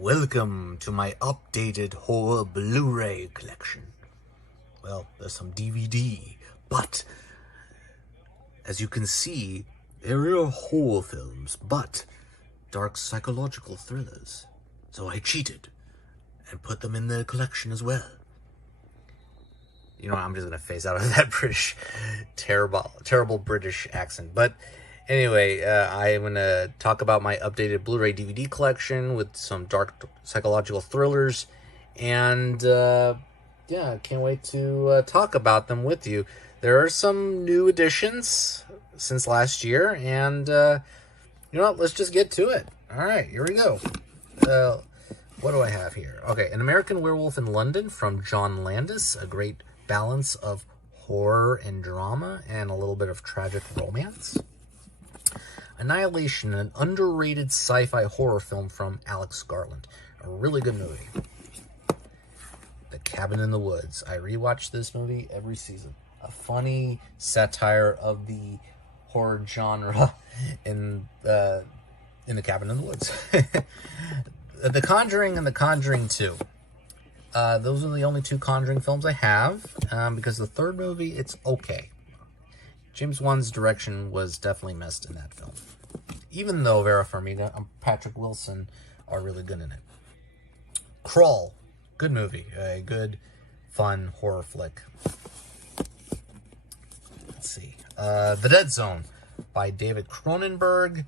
Welcome to my updated horror Blu-ray collection. Well, there's some DVD, but as you can see, there are horror films, but dark psychological thrillers. So I cheated and put them in the collection as well. You know, I'm just gonna phase out of that terrible British accent. But anyway, I'm gonna talk about my updated Blu-ray DVD collection with some dark psychological thrillers, and yeah, I can't wait to talk about them with you. There are some new additions since last year, and you know what? Let's just get to it. All right, here we go. What do I have here? Okay, An American Werewolf in London from John Landis, a great balance of horror and drama and a little bit of tragic romance. Annihilation, an underrated sci-fi horror film from Alex Garland, a really good movie. The Cabin in the Woods. I rewatch this movie every season. A funny satire of the horror genre in The Cabin in the Woods. The Conjuring and The Conjuring 2. Those are the only two Conjuring films I have, because the third movie, it's okay. James Wan's direction was definitely missed in that film. Even though Vera Farmiga and Patrick Wilson are really good in it. Crawl, good movie. A good, fun horror flick. Let's see. The Dead Zone by David Cronenberg.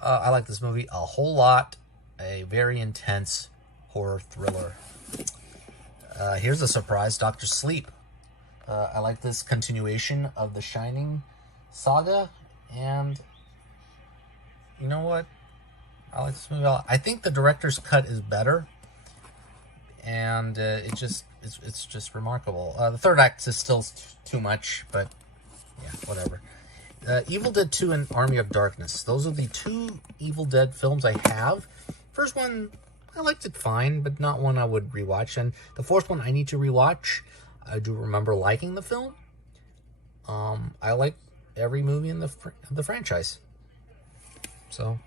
I like this movie a whole lot. A very intense horror thriller. Here's a surprise, Dr. Sleep. I like this continuation of the Shining saga, and you know what? I like this movie a lot. I think the director's cut is better, and it's just remarkable. The third act is still too much, but yeah, whatever. Evil Dead 2 and Army of Darkness. Those are the two Evil Dead films I have. First one, I liked it fine, but not one I would rewatch. And the fourth one I need to rewatch. I do remember liking the film. I like every movie in the franchise. So,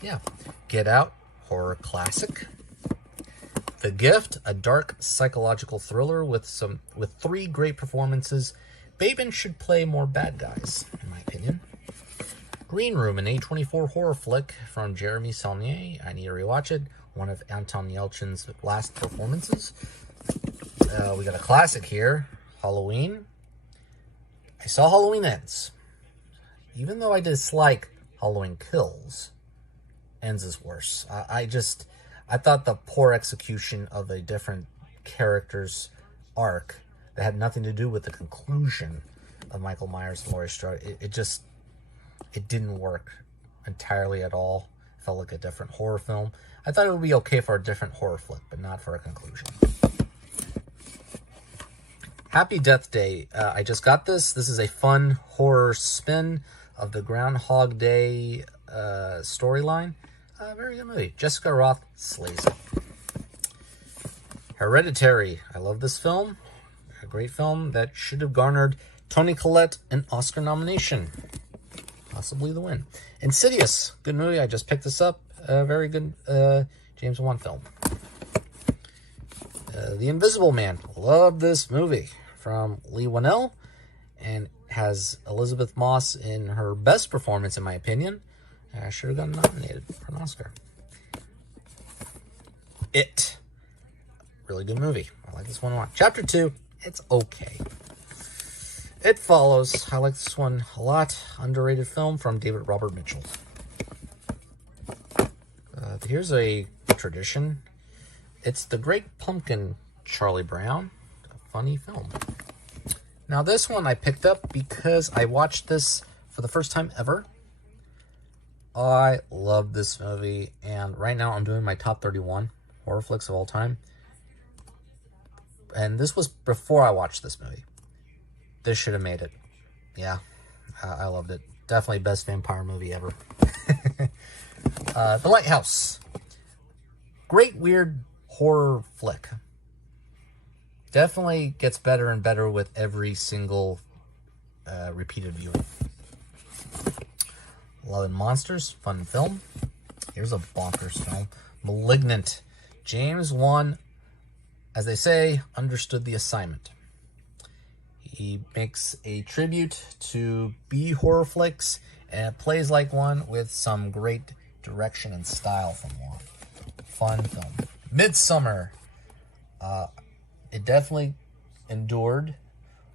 yeah. Get Out, horror classic. The Gift, a dark psychological thriller with three great performances. Bateman should play more bad guys, in my opinion. Green Room, an A24 horror flick from Jeremy Saulnier. I need to rewatch it. One of Anton Yelchin's last performances. We got a classic here, Halloween. I saw Halloween Ends. Even though I dislike Halloween Kills, Ends is worse. I thought the poor execution of a different character's arc that had nothing to do with the conclusion of Michael Myers and Laurie Strode, it didn't work entirely at all. It felt like a different horror film. I thought it would be okay for a different horror flick, but not for a conclusion. Happy Death Day. I just got this. This is a fun horror spin of the Groundhog Day storyline. Very good movie. Jessica Roth slays it. Hereditary. I love this film. A great film that should have garnered Toni Collette an Oscar nomination. Possibly the win. Insidious. Good movie. I just picked this up. Very good James Wan film. The Invisible Man. Love this movie. From Leigh Whannell. And has Elizabeth Moss in her best performance, in my opinion. Should have gotten nominated for an Oscar. It. Really good movie. I like this one a lot. Chapter 2. It's okay. It Follows. I like this one a lot. Underrated film from David Robert Mitchell. Here's a tradition. It's The Great Pumpkin, Charlie Brown. A funny film. Now this one I picked up because I watched this for the first time ever. I love this movie, and right now I'm doing my top 31 horror flicks of all time. And this was before I watched this movie. This should have made it. Yeah, I loved it. Definitely best vampire movie ever. The Lighthouse. Great weird horror flick. Definitely gets better and better with every single repeated viewing. Love and Monsters, fun film. Here's a bonkers film. Malignant, James Wan, as they say, understood the assignment. He makes a tribute to B horror flicks and plays like one with some great direction and style from Wan. Fun film. Midsummer. It definitely endured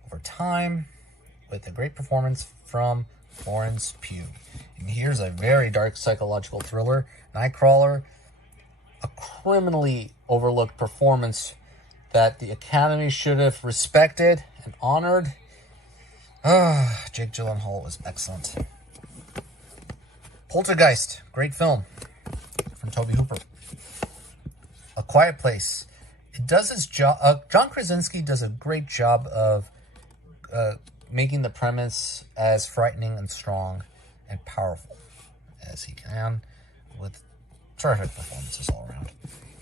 over time with a great performance from Florence Pugh. And here's a very dark psychological thriller, Nightcrawler, a criminally overlooked performance that the Academy should have respected and honored. Jake Gyllenhaal was excellent. Poltergeist, great film from Tobe Hooper. A Quiet Place. It does its job. John Krasinski does a great job of making the premise as frightening and strong and powerful as he can, with terrific performances all around.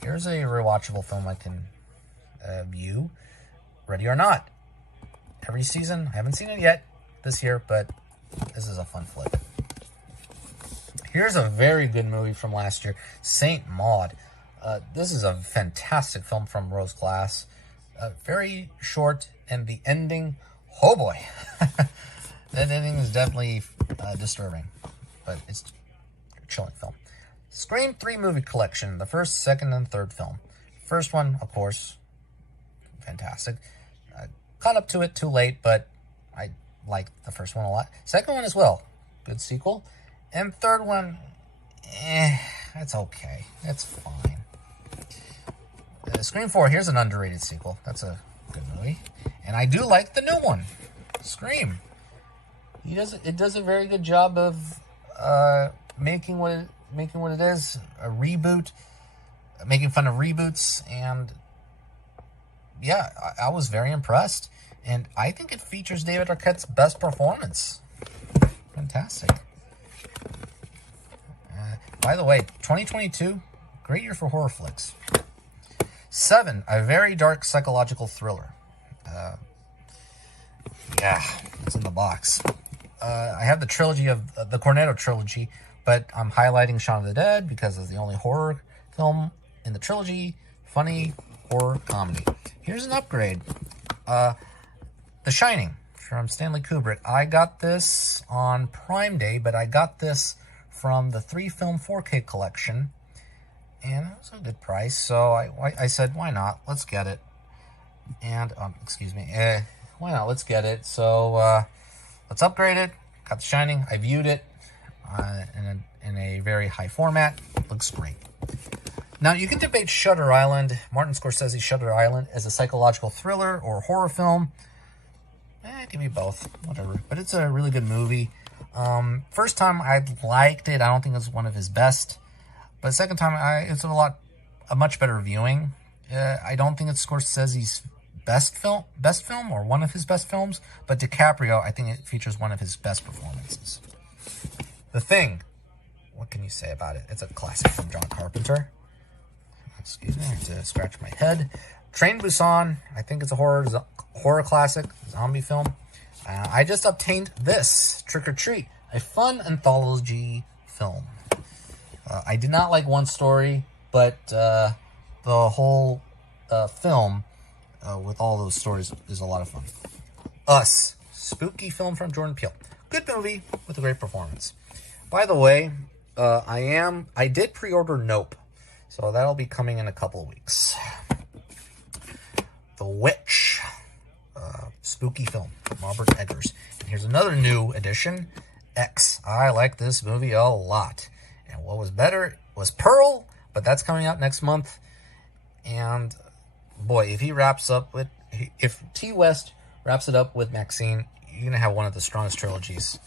Here's a rewatchable film I can view. Ready or Not. Every season. I haven't seen it yet this year, but this is a fun flick. Here's a very good movie from last year, Saint Maud. This is a fantastic film from Rose Glass. Very short, and the ending, oh boy. That ending is definitely disturbing, but it's a chilling film. Scream 3 movie collection, the first, second, and third film. First one, of course, fantastic. Caught up to it too late, but I liked the first one a lot. Second one as well, good sequel. And third one, it's okay. It's fine. Scream 4, here's an underrated sequel. That's a good movie. And I do like the new one, Scream. It does a very good job of making what it is, a reboot, making fun of reboots, and yeah, I was very impressed. And I think it features David Arquette's best performance. Fantastic. By the way, 2022, great year for horror flicks. 7, a very dark psychological thriller. Yeah, it's in the box. I have the trilogy of the Cornetto trilogy, but I'm highlighting Shaun of the Dead because it's the only horror film in the trilogy. Funny horror comedy. Here's an upgrade. The Shining from Stanley Kubrick. I got this on Prime Day, but I got this from the 3-film 4K collection, and it was a good price, so I said, why not? Let's get it. And, why not? Let's get it. So, let's upgrade it. Got The Shining. I viewed it in a very high format. Looks great. Now, you can debate Shutter Island, Martin Scorsese's Shutter Island, as a psychological thriller or horror film. Give me both. Whatever. But it's a really good movie. First time I liked it. I don't think it's one of his best. But second time, it's a much better viewing. I don't think it's Scorsese's best film or one of his best films. But DiCaprio, I think it features one of his best performances. The Thing. What can you say about it? It's a classic from John Carpenter. Excuse me, I have to scratch my head. Train to Busan. I think it's a horror classic, zombie film. I just obtained this, Trick or Treat, a fun anthology film. I did not like one story, but the whole film with all those stories is a lot of fun. Us, spooky film from Jordan Peele. Good movie with a great performance. By the way, I did pre-order Nope, so that'll be coming in a couple of weeks. The Witch. Spooky film from Robert Eggers. And here's another new edition, X. I like this movie a lot. And what was better was Pearl, but that's coming out next month. And boy, if T. West wraps it up with Maxine, you're going to have one of the strongest trilogies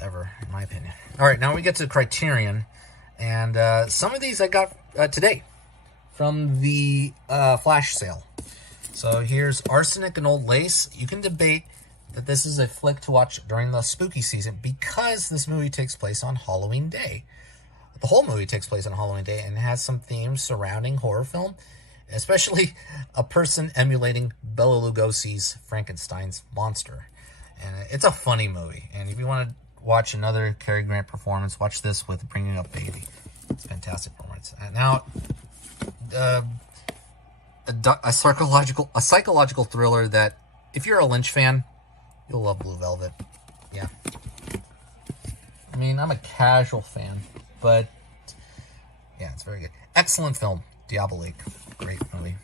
ever, in my opinion. All right, now we get to Criterion. And some of these I got today from the flash sale. So here's Arsenic and Old Lace. You can debate that this is a flick to watch during the spooky season because this movie takes place on Halloween Day. The whole movie takes place on Halloween Day and has some themes surrounding horror film, especially a person emulating Bela Lugosi's Frankenstein's monster. And it's a funny movie. And if you want to watch another Cary Grant performance, watch this with Bringing Up Baby. It's a fantastic performance. And now, a psychological thriller that, if you're a Lynch fan, you'll love Blue Velvet. Yeah. I mean, I'm a casual fan, but yeah, it's very good. Excellent film, Diabolique. Great movie.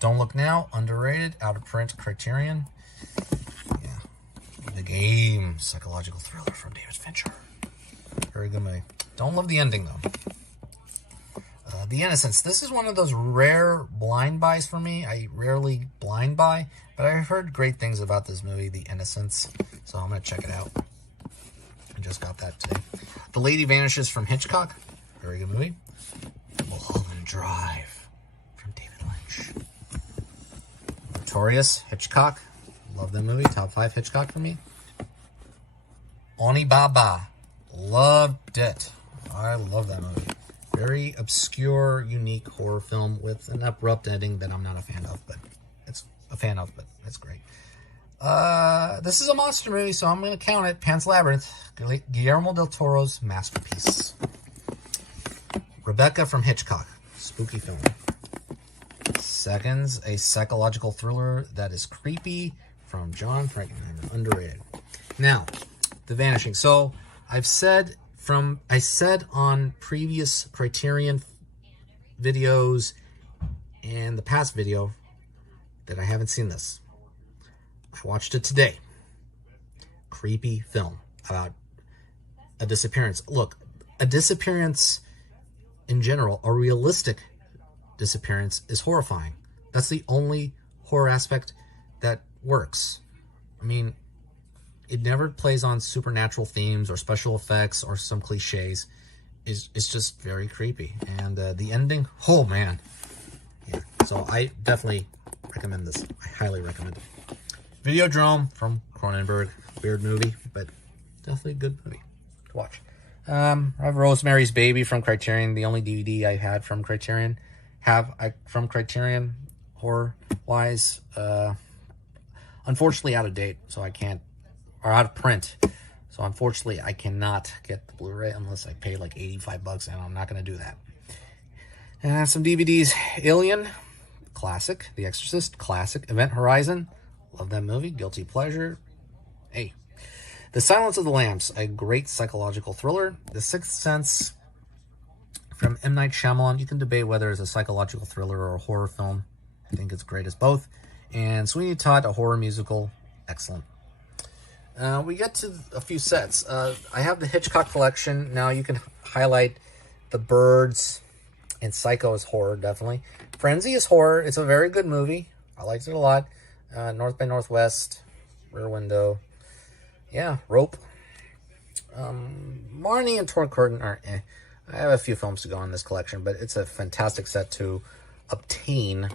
Don't Look Now, underrated, out of print, Criterion. Yeah. The Game, psychological thriller from David Fincher. Very good movie. Don't love the ending, though. The Innocents. This is one of those rare blind buys for me. I rarely blind buy, but I heard great things about this movie, The Innocents, so I'm going to check it out. I just got that today. The Lady Vanishes from Hitchcock. Very good movie. Mulholland Drive from David Lynch. Notorious, Hitchcock. Love that movie. Top 5 Hitchcock for me. Oni Baba. Loved it. I love that movie. Very obscure, unique horror film with an abrupt ending that I'm not a fan of, but it's great. This is a monster movie, so I'm going to count it. Pan's Labyrinth, Guillermo del Toro's masterpiece. Rebecca from Hitchcock, spooky film. Seconds, a psychological thriller that is creepy from John Frankenheimer, underrated. Now, The Vanishing. So I said on previous Criterion videos and the past video that I haven't seen this. I watched it today. Creepy film about a disappearance. Look, a disappearance in general, a realistic disappearance, is horrifying. That's the only horror aspect that works. I mean, it never plays on supernatural themes or special effects or some cliches. It's just very creepy. And the ending, oh man. Yeah. So I definitely recommend this. I highly recommend it. Videodrome from Cronenberg. Weird movie, but definitely a good movie to watch. I have Rosemary's Baby from Criterion. The only DVD I had from Criterion. From Criterion, horror-wise. Unfortunately out of date, so I can't, or out of print. So unfortunately, I cannot get the Blu-ray unless I pay like $85, and I'm not going to do that. And some DVDs. Alien, classic. The Exorcist, classic. Event Horizon, love that movie. Guilty pleasure. Hey. The Silence of the Lambs, a great psychological thriller. The Sixth Sense from M. Night Shyamalan. You can debate whether it's a psychological thriller or a horror film. I think it's great as both. And Sweeney Todd, a horror musical. Excellent. We get to a few sets. I have the Hitchcock collection. Now you can highlight The Birds and Psycho as horror, definitely. Frenzy is horror. It's a very good movie. I liked it a lot. North by Northwest, Rear Window. Yeah, Rope. Marnie and Torn Curtain are eh. I have a few films to go on this collection, but it's a fantastic set to obtain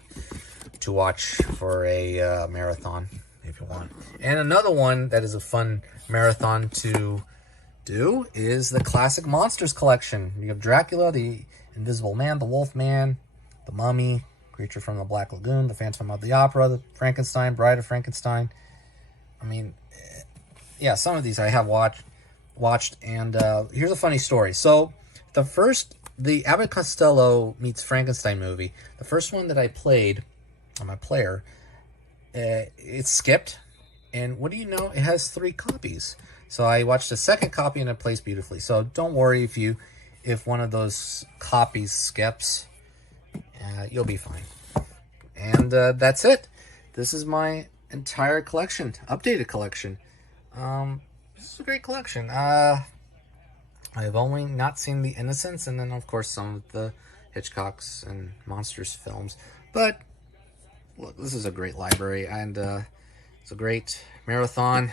to watch for a marathon if you want. And another one that is a fun marathon to do is the classic Monsters collection. You have Dracula, the Invisible Man, the Wolf Man, the Mummy, Creature from the Black Lagoon, the Phantom of the Opera, the Frankenstein, Bride of Frankenstein. I mean, yeah, some of these I have watched, and here's a funny story. So the Abbott Costello meets Frankenstein movie, the first one that I played on my player, it skipped, and what do you know? It has 3 copies. So I watched the second copy, and it plays beautifully. So don't worry if one of those copies skips. You'll be fine. And that's it. This is my entire collection, updated collection. This is a great collection. I've only not seen The Innocents, and then of course some of the Hitchcocks and Monsters films. But look, this is a great library, and it's a great marathon.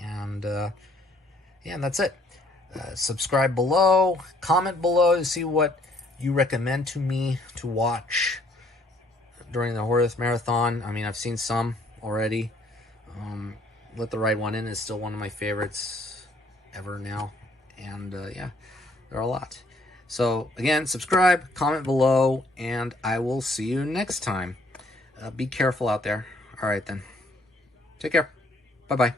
And yeah, and that's it. Subscribe below, comment below to see what you recommend to me to watch during the horror marathon. I mean, I've seen some already. Let the Right One In is still one of my favorites ever now. And yeah, there are a lot. So again, subscribe, comment below, and I will see you next time. Be careful out there. All right then. Take care. Bye-bye.